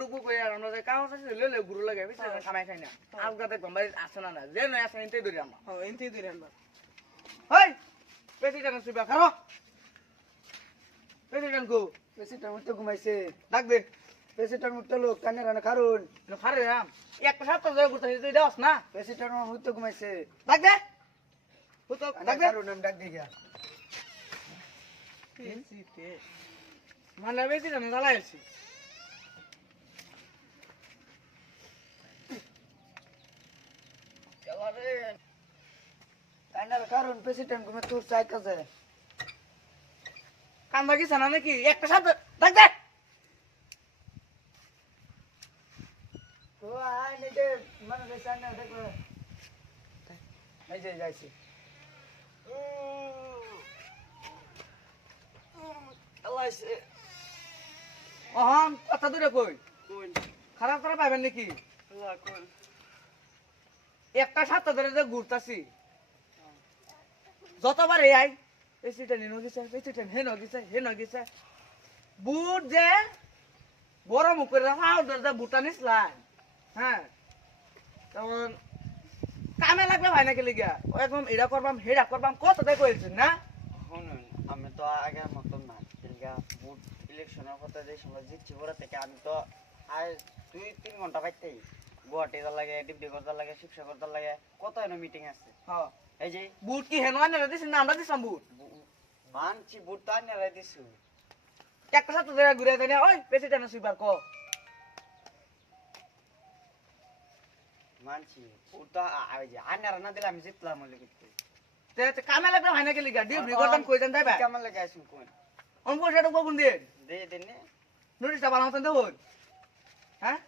ডুকবো কই আর আমরা কাম আছে লইলে গুরু লাগে বুঝছ কামাই খাই না আলগা দেখবাম বাড়ি আসে না যে নয় আসে ইনতে ধরি আমরা হ্যাঁ এনতেই ধরে আনবা হই প্রেসিডেন্ট সুবা খারো প্রেসিডেন্ট কো প্রেসিডেন্ট উঠতে ঘুমাইছে ডাক দে প্রেসিডেন্ট উঠতে লোক কানে রানা কারণ খারে রাম একটা সপ্তাহ ধরে ঘুরতেছিস তুই দেওয়াস না প্রেসিডেন্ট উঠতে ঘুমাইছে ডাক দে হুতো ডাক দে কারণ আমি ডাক দিই গা মানে বেশি জানি জ্বালাইছি কানে কারণ প্রেসিডেন্ট ঘুমে তোর চাইতেছে কান্দা কি জানা নাকি একটা সপ্তাহ ডাক দে তো আই নিজে মানে বেশ না দেখো এই যে যাইছি আল্লাহছে ওহন কথা দূরে কই কোন খারাপ করে পাবেন নাকি আল্লাহ কোন একটা সপ্তাহ ধরে যে ঘুরতাছি যতবার এই আই প্রেসিডেন্ট হেন গেছে প্রেসিডেন্ট হেন গেছে বুট যে বড় মুখ করে পাউডার যে বুটা নিসলাই হ্যাঁ তখন কামে লাগবে ভাই নাকি লিগা একদম এটা করবাম হেডা করবাম কতটাই কইছেন না শুনুন আমি তো আগের মতন না কিনকা ভোট ইলেকশনের কথা যে সময় জিতছি ওরা থেকে আমি তো আর 2-3 ঘন্টা পাইতেই গুয়াহাটি যার লাগে ডিপটি করতে লাগে শিবসাগর যার লাগে কত এনে মিটিং আছে হ্যাঁ এই যে বুট কি হেন আনে দিছেন না আমরা দিছাম বুট মানছি ভোট তো আনে দিছু একটা সপ্তাহ ধরে ঘুরে যাই না ওই প্রেসিডেন্ট সুইবার ক মানছি ভোট তো ওই যে আনে না দিলে আমি জিতলাম বলে কিন্তু তে কামে লাগবে ভাই নাকি লিগা ডিউটি করতাম কইতেন যাইবা কেমন লাগে আসুন কোন অন পয়সাটা কোন দিন দে দেন নে নোটিশটা ভালো মতন দেবো হ্যাঁ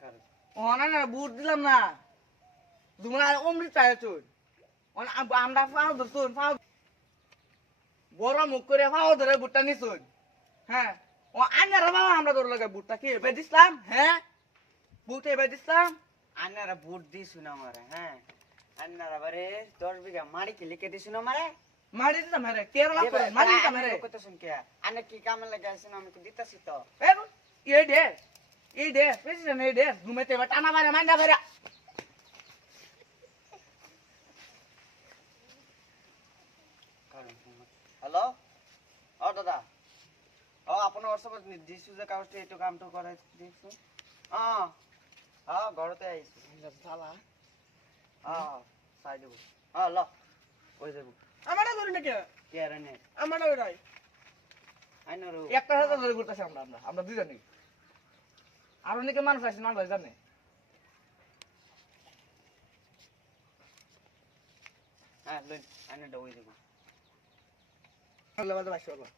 কার ওনা না বুট দিলাম না তোমরা অমৃত চাইছুন আমরা ফাও ধরছুন ফাও বড় মুখ করে ফাও ধরে বুটটা নিছুন হ্যাঁ ও আন্নারা বাবা আমরা ধরে লাগে বুটটা কি এবার দিছিলাম হ্যাঁ বুট এবার দিছিলাম আনারা ভোট দিছু না আমারে হ্যাঁ আনারা বারে 10 বিঘা মাটি কি লিখে দিছু না আমারে মারি দিতাম হ্যাঁ কেরালা করে মারি দিতাম হ্যাঁ কত শুন কে আনে কি কামে লাগে আসুন আমি কি দিতাছি তো এই দে প্রেসিডেন্ট এই দে ঘুমেতে এবার টানা মারে মাইন্ডা করে হ্যালো ও দাদা ও আপনার হোয়াটসঅ্যাপত দিছু যে কাগজটা একটু কামটো করে দিছু হ্যাঁ হ্যাঁ ঘরতে আইছি শালা হ্যাঁ সাই দেব হ্যাঁ ল ওই দেব আমারটা ধরে নাকি কে আর নে আমারটা ওইটাই আইনরু একটা হাজার ধরে ঘুরতেছি আমরা দুজনই আর অনেকে মানুষ আছে না ভাই জানে হ্যাঁ লই আইনটা ওই দেব আল্লাহ বাদ বাসো আল্লাহ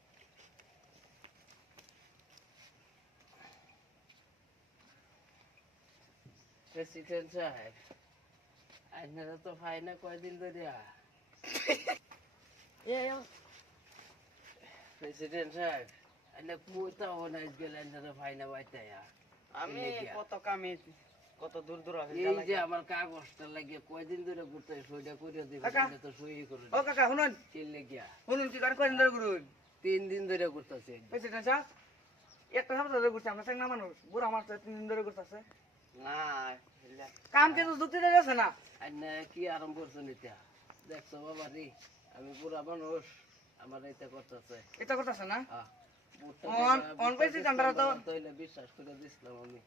প্রেসিডেন্ট সাহেব আপনারা তো পাই না কয়দিন ধরে প্রেসিডেন্ট সাহেব আপনার কোথাও নাই গেলে আপনারা পাই না বাইতে আমি কত কামে কত দূর দূর আছে এই যে আমার কাগজটা লাগিয়ে কয়দিন ধরে ঘুরতে সইটা করে দিবেন কাকা। এটা তো সই করে ও কাকা শুনুন কি লেগিয়া কি কার করেন ধরে ঘুরুন 3 দিন ধরে ঘুরতেছে প্রেসিডেন্ট সাহেব একটা সপ্তাহ ধরে ঘুরছে আমরা না মানুষ বুড়া মানুষ 3 দিন ধরে ঘুরতেছে না কাম কিন্তু যুক্তি দিতেছে না আপনি কি আরম্ভ করছেন এটা দেখছো বাবা রে আমি পুরা মানুষ আমার এটা করতেছে এটা করতেছে না বুটটা অন প্রেসিডেন্টরা তো তাইলে বিশ্বাস করে দিছিলাম আমি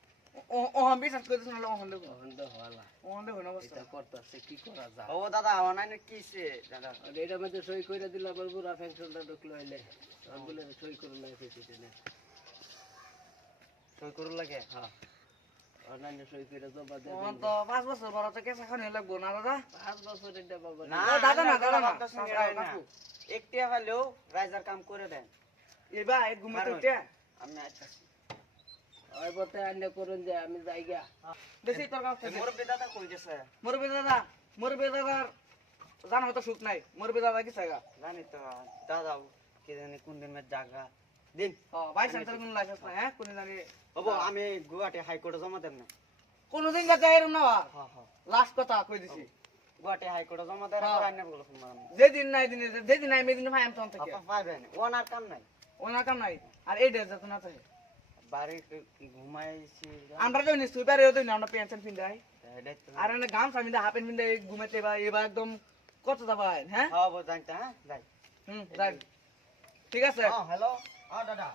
ও বিশ্বাস করতেছ না ওহন দেখো তখন তো হলা ওহন দেখো না অবস্থা এটা করতেছে কি করা যায় ও দাদা অনলাইনে কিছে দাদা আর এটা মধ্যে সই করে দিলে আবার পুরা ফ্যাকশনটা ঢুকলো হইলে আমি বলে সই করে নাই প্রেসিডেন্ট সই করু লাগে হ্যাঁ অনলাইনে সই করে জমা দিয়ে ওহন তো 5 বছর বড় তো কেসা খানি লাগবো না দাদা 5 বছর এটা বাবা না ও দাদা না, দাদা না। কাকু একটিয়া হলেও রাইজার কাম করে দেন এবা এক ঘুমে তো কারণ- উঠে আমি আইতাছি ওই বলতে আন্নে করুন যে আমি যাইগা বেশি তোর কাছে মুরব্বি দাদা কই গেছে মুরবি দাদার জানা তো সুখ নাই মুরবি দাদা কি চাইগা জানি তো দাদা কি জানি কোন দিন জায়গা দিন ভাই সেন্টার কোন লাইসেন্স নাই হ্যাঁ কোন জানি ওবো আমি গুয়াহাটি হাইকোর্টে জমা দেন না কোনদিন গা যাই না হ্যাঁ হ্যাঁ লাস্ট কথা কই দিছি গুয়াহাটি হাইকোর্টে জমা দেওয়ার হ্যাঁ। পর আইনের গুলো ফোন মারাম যেদিন নাই দিনে যেদিন নাই মেদিন ভাই আমি তখন থেকে আপা পাইবেন ওনার কাম নাই ওনার কাম নাই আর এই ডেজ যত না থাকে বাড়ি ঘুমাইছি আমরা তো নিশ্চয়ই পারে তো না আমরা পেনশন পিন্দাই এটাই তো আর এনে গাম সামিন্দা হাফেন পিন্দা ঘুমাইতে বা এবার একদম কত যাবাই হ্যাঁ হ্যাঁ জানতে হ্যাঁ যাই যাই ঠিক আছে হ্যালো দাদা